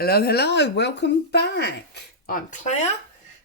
Hello, hello, welcome back. I'm Claire,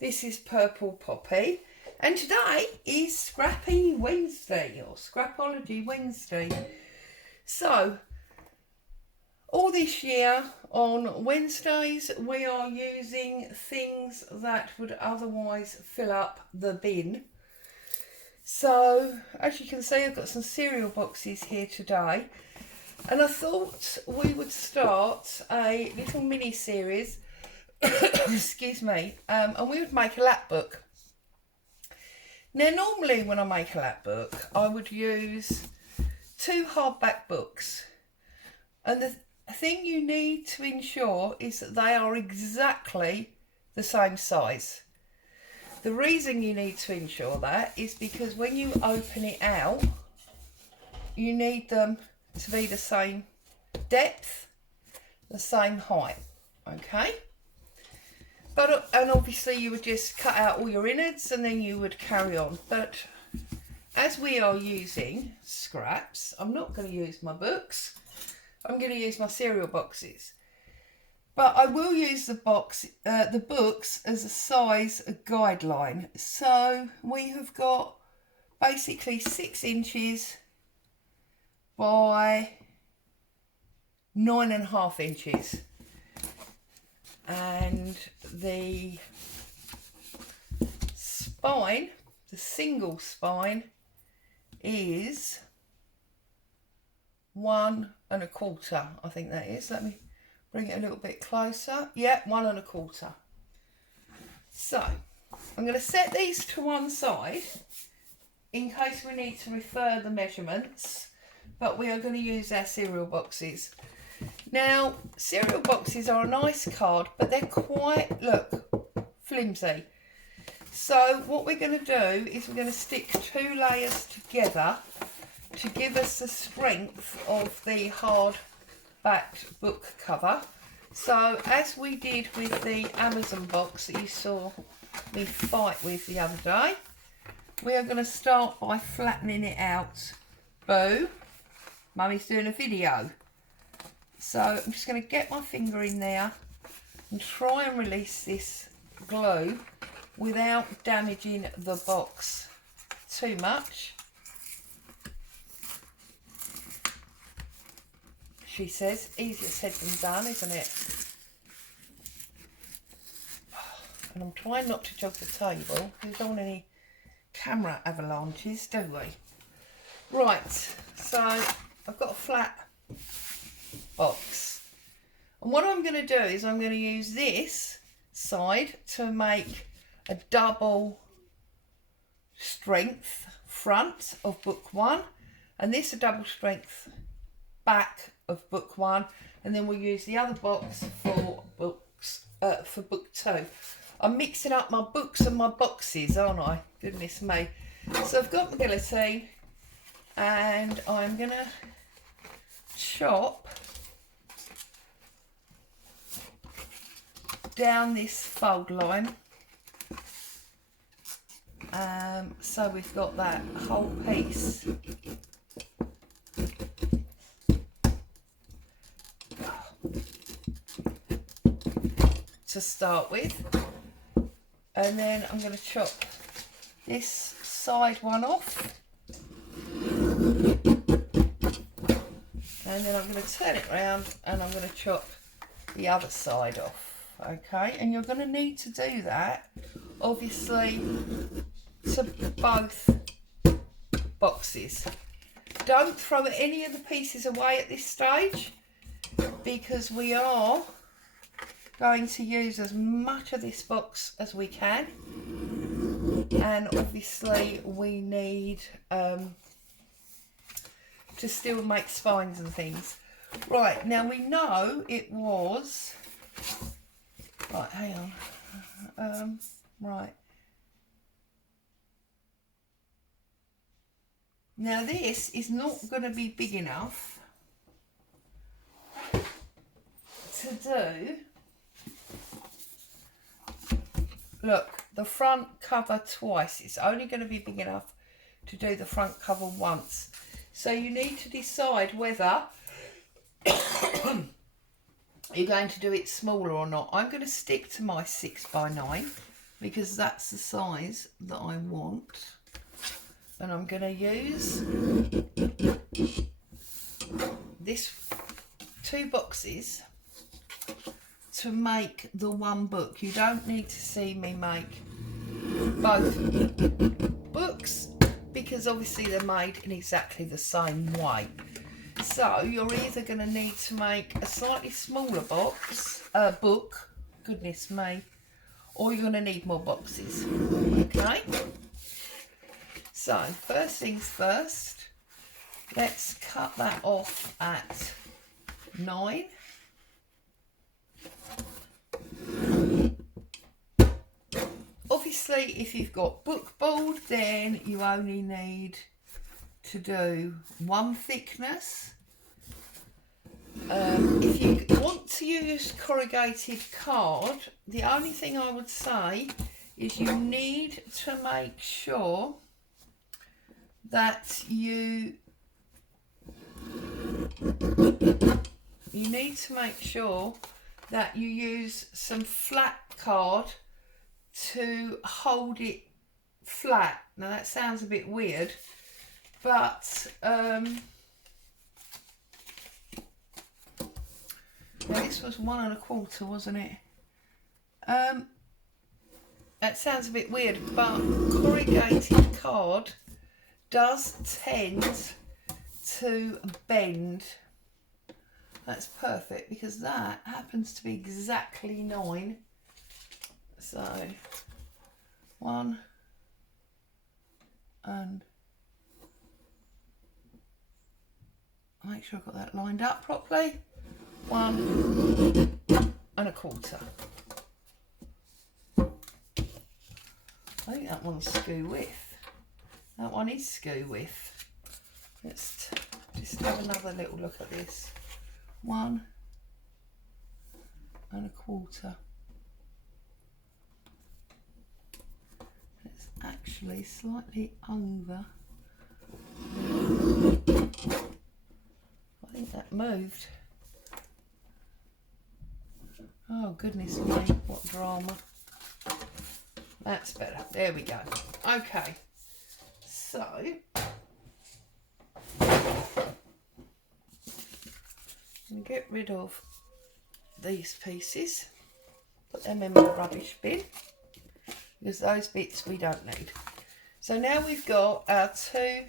this is Purple Poppy, and today is Scrappy Wednesday, or Scrapology Wednesday. So, all this year on Wednesdays we are using things that would otherwise fill up the bin. So, as you can see, I've got some cereal boxes here today. And I thought we would start a little mini series, excuse me, and we would make a lap book. Now, normally when I make a lap book, I would use 2 hardback books. And the thing you need to ensure is that they are exactly the same size. The reason you need to ensure that is because when you open it out, you need them to be the same depth, the same height, okay? And obviously you would just cut out all your innards and then you would carry on. But as we are using scraps, I'm not going to use my books. I'm going to use my cereal boxes. But I will use the books as a size guideline. So we have got basically 6 inches by 9.5 inches, and the spine, the single spine, is 1.25. I think that is. Let me bring it a little bit closer. Yeah, 1.25. So I'm going to set these to one side in case we need to refer the measurements. But we are going to use our cereal boxes. Now, cereal boxes are a nice card, but they're quite, look, flimsy. So what we're going to do is we're going to stick 2 layers together to give us the strength of the hard-backed book cover. So as we did with the Amazon box that you saw me fight with the other day, we are going to start by flattening it out. Boo! Mummy's doing a video. So I'm just going to get my finger in there and try and release this glue without damaging the box too much. She says, easier said than done, isn't it? And I'm trying not to jog the table. We don't want any camera avalanches, do we? Right, so I've got a flat box, and what I'm going to do is I'm going to use this side to make a double strength front of book 1, and this a double strength back of book 1, and then we'll use the other box for book 2. I'm mixing up my books and my boxes, aren't I? Goodness me. So I've got my guillotine, and I'm going to chop down this fold line, so we've got that whole piece to start with, and then I'm going to chop this side one off. And then I'm going to turn it round and I'm going to chop the other side off, okay? And you're going to need to do that, obviously, to both boxes. Don't throw any of the pieces away at this stage, because we are going to use as much of this box as we can. And obviously we need to still make spines and things. Right, now we know it was, right, hang on, right. Now this is not going to be big enough to do, look, the front cover twice. It's only going to be big enough to do the front cover once. So you need to decide whether Are you going to do it smaller or not? I'm going to stick to my 6x9 because that's the size that I want. And I'm going to use this 2 boxes to make the one book. You don't need to see me make both books because obviously they're made in exactly the same way. So you're either going to need to make a slightly smaller book, goodness me, or you're going to need more boxes. Okay, so first things first, let's cut that off at 9. Obviously, if you've got book board, then you only need to do 1 thickness. If you want to use corrugated card, the only thing I would say is you need to make sure that you use some flat card to hold it flat. Now that sounds a bit weird, but now this was 1 1/4, wasn't it? That sounds a bit weird, but corrugated card does tend to bend. That's perfect because that happens to be exactly 9. So 1 and make sure I've got that lined up properly. 1 1/4. I think that one's skew width. That one is skew width. Let's just have another little look at this. 1 1/4. It's actually slightly over. I think that moved. Oh goodness me, what drama. That's better. There we go. Okay, so and get rid of these pieces, put them in the rubbish bin because those bits we don't need. So now we've got our 2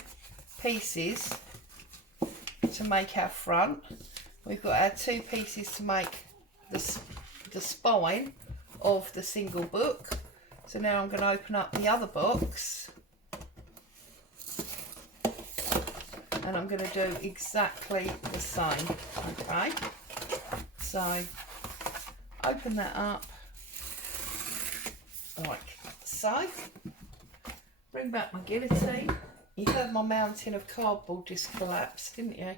pieces to make our front. We've got our 2 pieces to make the spine of the single book. So now I'm going to open up the other box and I'm going to do exactly the same. Okay, so open that up like so. Bring back my guillotine. You heard my mountain of cardboard just collapse, didn't you?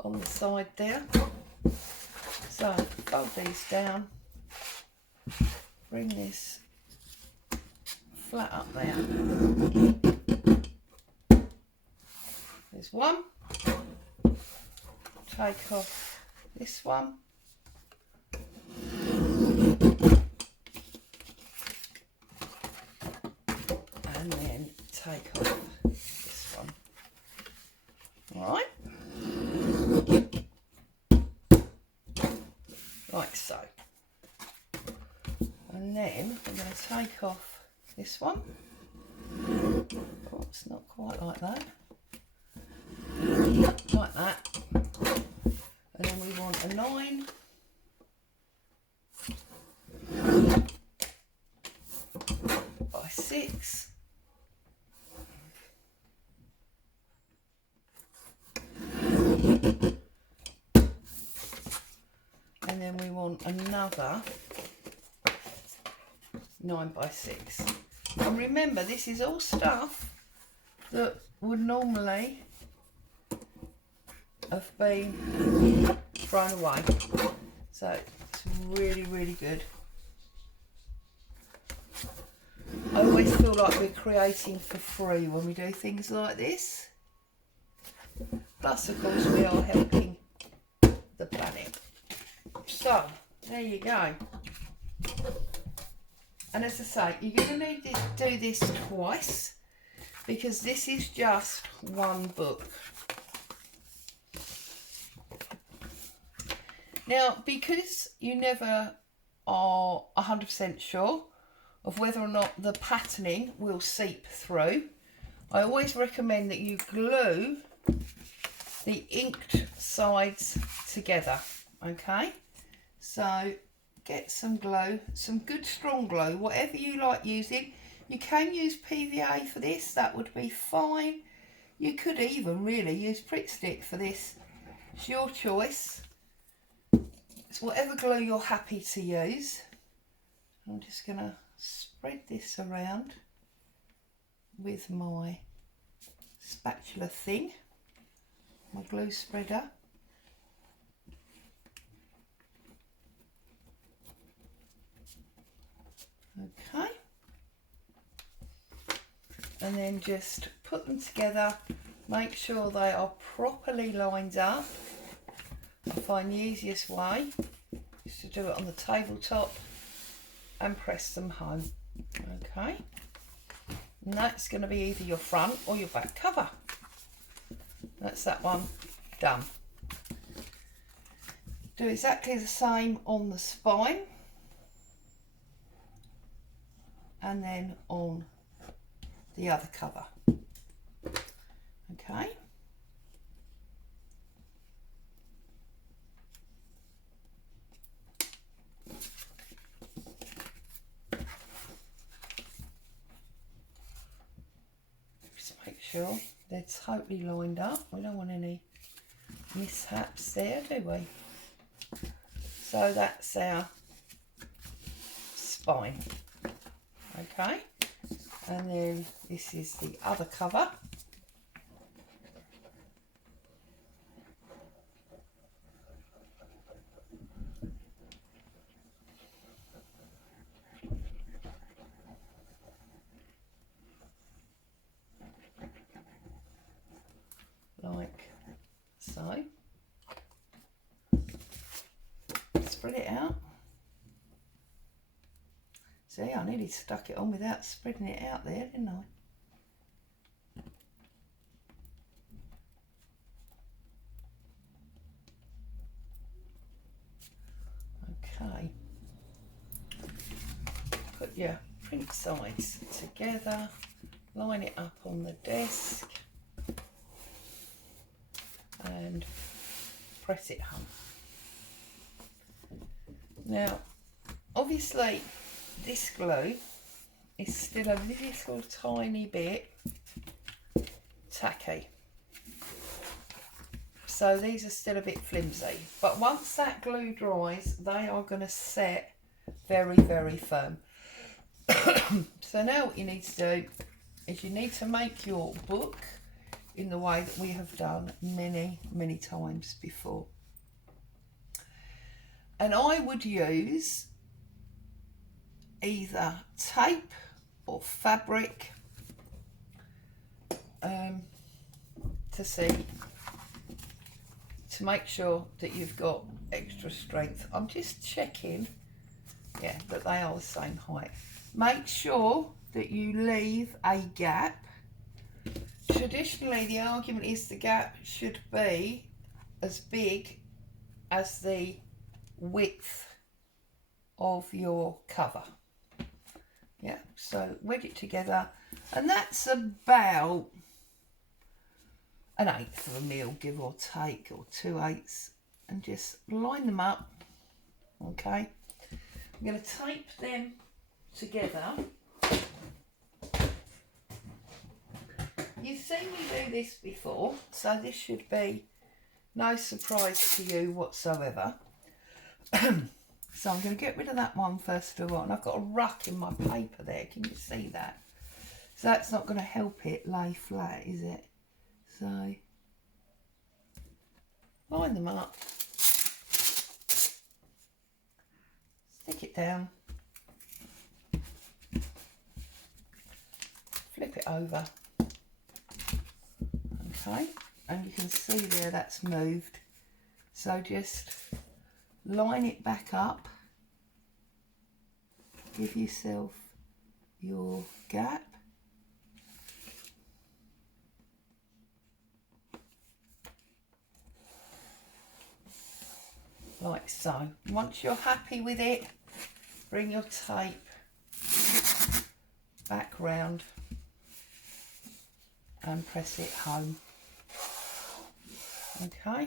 On the side there. So fold these down. Bring this flat up there. There's one. Take off this one. And then take off this one. Alright. Like so. And then I'm going to take off this one. Oh, it's not quite like that. Like that. And then we want a 9. By 6. And then we want another 9 by 6. And remember, this is all stuff that would normally have been thrown away. So it's really, really good. I always feel like we're creating for free when we do things like this. Plus, of course, we are helping the planet. So, there you go. And as I say, you're going to need to do this twice because this is just one book. Now, because you never are 100% sure of whether or not the patterning will seep through, I always recommend that you glue the inked sides together, okay? So get some glue, some good strong glue, whatever you like using. You can use PVA for this, that would be fine. You could even really use Pritt Stick for this. It's your choice. It's whatever glue you're happy to use. I'm just going to spread this around with my spatula thing, my glue spreader. Okay. And then just put them together, make sure they are properly lined up. I find the easiest way is to do it on the tabletop and press them home. Okay, and that's going to be either your front or your back cover. That's that one done. Do exactly the same on the spine and then on the other cover. Okay. Just make sure they're totally lined up. We don't want any mishaps there, do we? So that's our spine. Okay. And then this is the other cover. Like so. Spread it out. See, I nearly stuck it on without spreading it out there, didn't I? Okay. Put your print sides together, line it up on the desk and press it home. Now, obviously this glue is still a little tiny bit tacky. So these are still a bit flimsy, but once that glue dries, they are going to set very, very firm. So now what you need to do is you need to make your book in the way that we have done many, many times before. And I would use either tape or fabric to make sure that you've got extra strength. I'm just checking, yeah, that they are the same height. Make sure that you leave a gap. Traditionally, the argument is the gap should be as big as the width of your cover. Yeah, so wedge it together, and that's about 1/8 of a mil, give or take, or 2/8, and just line them up. Okay, I'm going to tape them together. You've seen me do this before, so this should be no surprise to you whatsoever. So I'm going to get rid of that one first of all, and I've got a ruck in my paper there, can you see that? So that's not going to help it lay flat, is it? So line them up, stick it down, flip it over, okay, and you can see there that's moved. So just line it back up, give yourself your gap, like so. Once you're happy with it, bring your tape back round and press it home. Okay,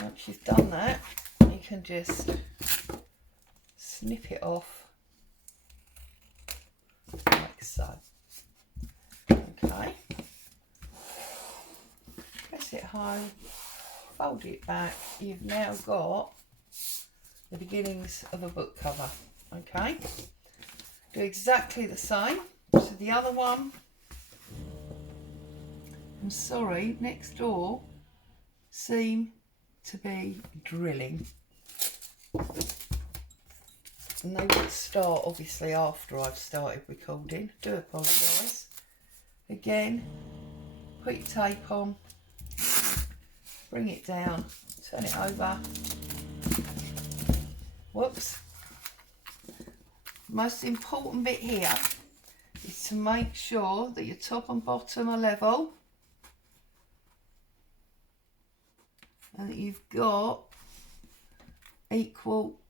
once you've done that, you can just snip it off like so. Okay, press it home, fold it back. You've now got the beginnings of a book cover. Okay, do exactly the same to the other one. I'm sorry, next door seem to be drilling, and they would start obviously after I've started recording. Do apologise. Again, put your tape on, bring it down, turn it over. Whoops. Most important bit here is to make sure that your top and bottom are level and that you've got equal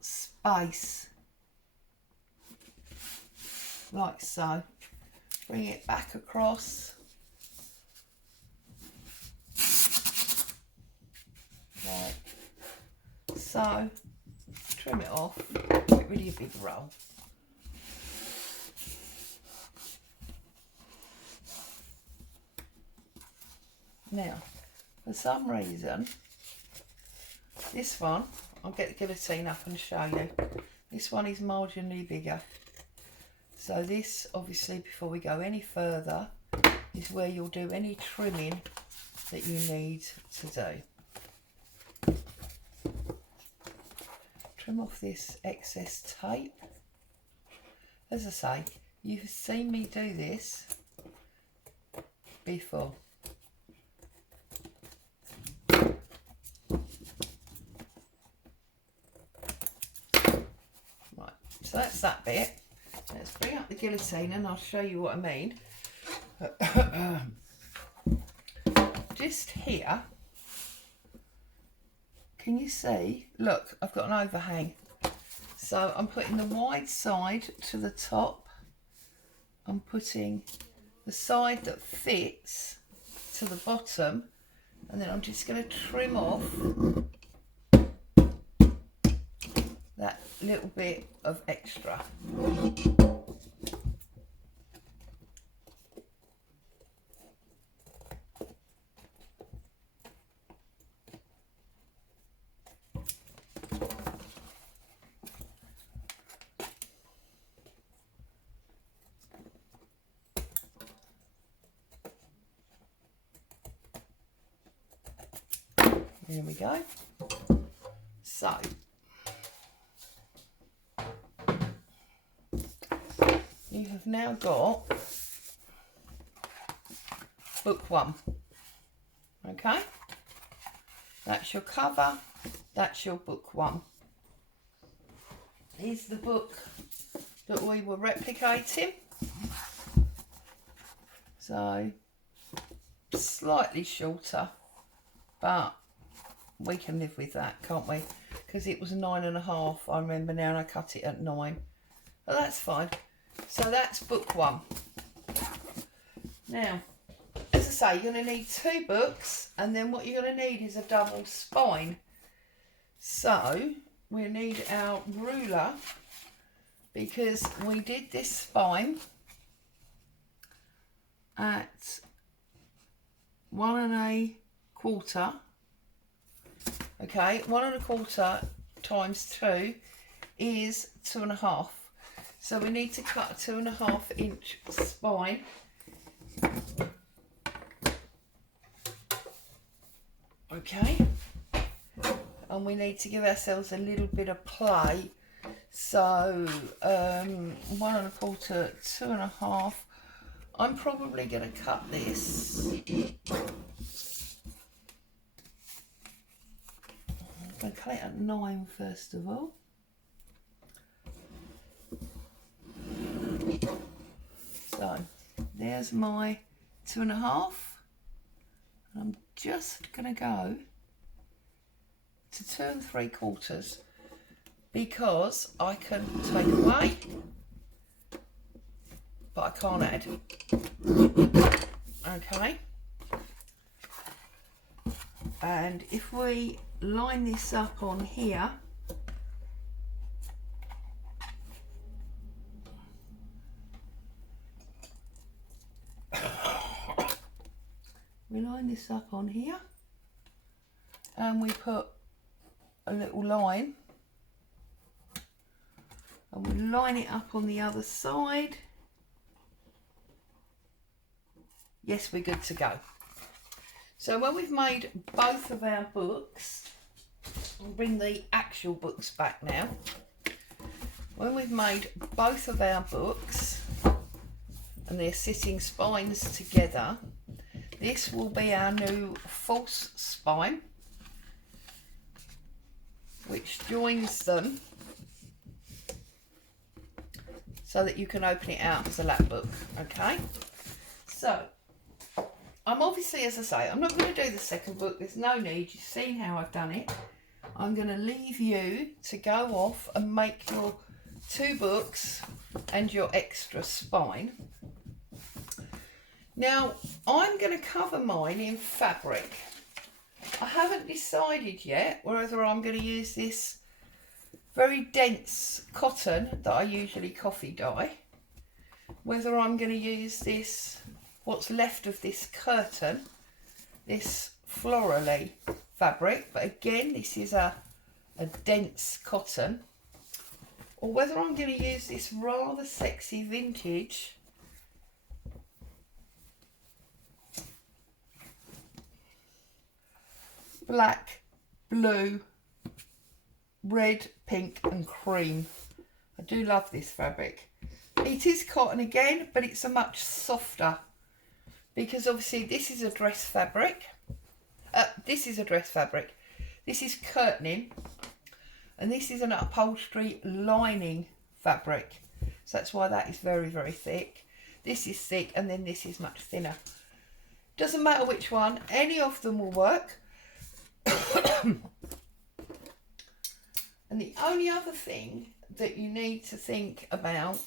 space, like so. Bring it back across, like so. Trim it off, get rid of your big roll. Now, for some reason, this one, I'll get the guillotine up and show you. This one is marginally bigger. So this, obviously, before we go any further, is where you'll do any trimming that you need to do. Trim off this excess tape. As I say, you've seen me do this before. Right, so that's that bit. Let's bring up the guillotine and I'll show you what I mean. Just here, can you see? Look, I've got an overhang. So I'm putting the wide side to the top. I'm putting the side that fits to the bottom. And then I'm just going to trim off that little bit of extra. There we go. So, you have now got book one. Okay? That's your cover. That's your book one. Here's the book that we were replicating. So, slightly shorter, but we can live with that, can't we? Because it was 9.5, I remember now, and I cut it at 9. But that's fine. So that's book one. Now, as I say, you're going to need 2 books, and then what you're going to need is a double spine. So we need our ruler, because we did this spine at 1 1/4. Okay, 1 1/4 times 2 is 2.5. So we need to cut a 2.5 inch spine. Okay, and we need to give ourselves a little bit of play. So 1 1/4, 2.5. I'm probably going to cut this going to cut it at 9 first of all. So there's my 2.5. I'm just going to go to 2 3/4 because I can take away, but I can't add. Okay. And if we line this up on here, we line this up on here and we put a little line and we line it up on the other side. Yes, we're good to go. So when we've made both of our books, I'll bring the actual books back now. When we've made both of our books and they're sitting spines together, this will be our new false spine, which joins them so that you can open it out as a lap book. Okay, so I'm obviously, as I say, I'm not going to do the second book. There's no need. You've seen how I've done it. I'm going to leave you to go off and make your 2 books and your extra spine. Now, I'm going to cover mine in fabric. I haven't decided yet whether I'm going to use this very dense cotton that I usually coffee dye, whether I'm going to use this, what's left of this curtain, this florally fabric, but again this is a dense cotton, or whether I'm going to use this rather sexy vintage black, blue, red, pink and cream. I do love this fabric. It is cotton again, but it's a much softer, because obviously this is a dress fabric. This is curtaining, and this is an upholstery lining fabric. So that's why that is very, very thick. This is thick, and then this is much thinner. Doesn't matter which one, any of them will work. And the only other thing that you need to think about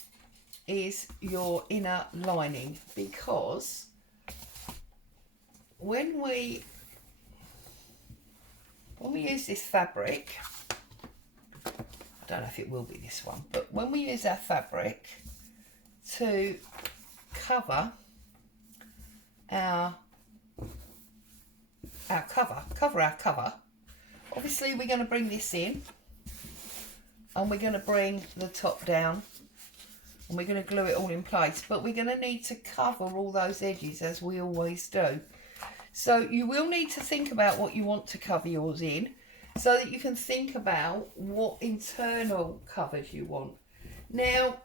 is your inner lining, because when we use this fabric, I don't know if it will be this one, but when we use our fabric to cover our cover, obviously we're going to bring this in and we're going to bring the top down and we're going to glue it all in place, but we're going to need to cover all those edges as we always do. So you will need to think about what you want to cover yours in, so that you can think about what internal covers you want. Now,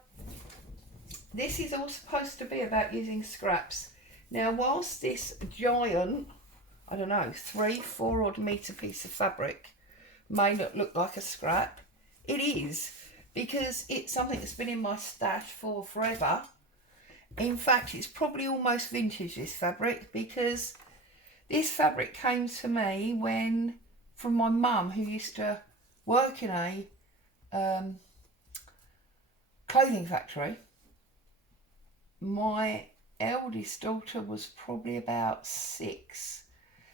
this is all supposed to be about using scraps. Now, whilst this giant, I don't know, 3-4 odd metre piece of fabric may not look like a scrap, it is, because it's something that's been in my stash for forever. In fact, it's probably almost vintage, this fabric, because this fabric came to me from my mum, who used to work in a clothing factory. My eldest daughter was probably about 6.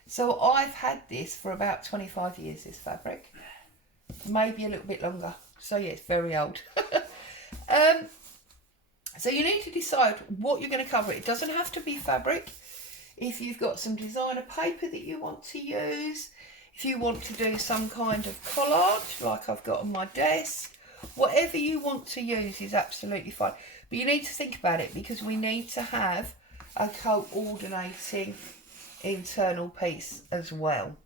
So I've had this for about 25 years, this fabric. Maybe a little bit longer. So yeah, it's very old. So you need to decide what you're going to cover. It doesn't have to be fabric. If you've got some designer paper that you want to use, if you want to do some kind of collage like I've got on my desk, whatever you want to use is absolutely fine. But you need to think about it, because we need to have a coordinating internal piece as well.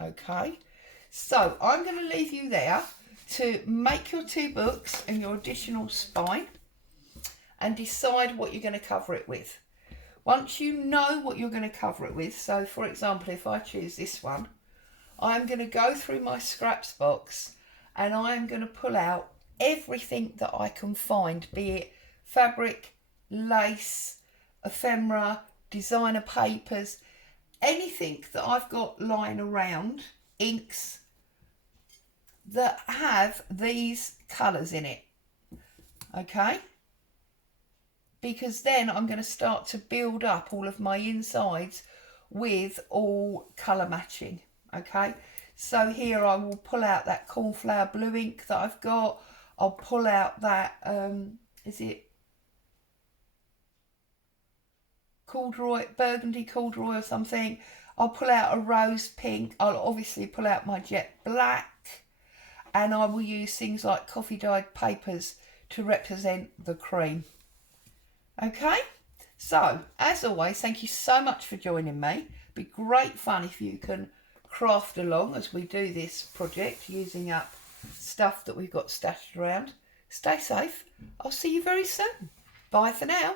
Okay, so I'm going to leave you there to make your 2 books and your additional spine and decide what you're going to cover it with. Once you know what you're going to cover it with, so for example, if I choose this one, I'm going to go through my scraps box and I'm going to pull out everything that I can find, be it fabric, lace, ephemera, designer papers, anything that I've got lying around, inks that have these colours in it, okay? Because then I'm going to start to build up all of my insides with all colour matching, okay? So here I will pull out that cornflower blue ink that I've got. I'll pull out that, is it corduroy, burgundy corduroy or something. I'll pull out a rose pink. I'll obviously pull out my jet black. And I will use things like coffee dyed papers to represent the cream. Okay, so as always, thank you so much for joining me. It'd be great fun if you can craft along as we do this project using up stuff that we've got stashed around. Stay safe. I'll see you very soon. Bye for now.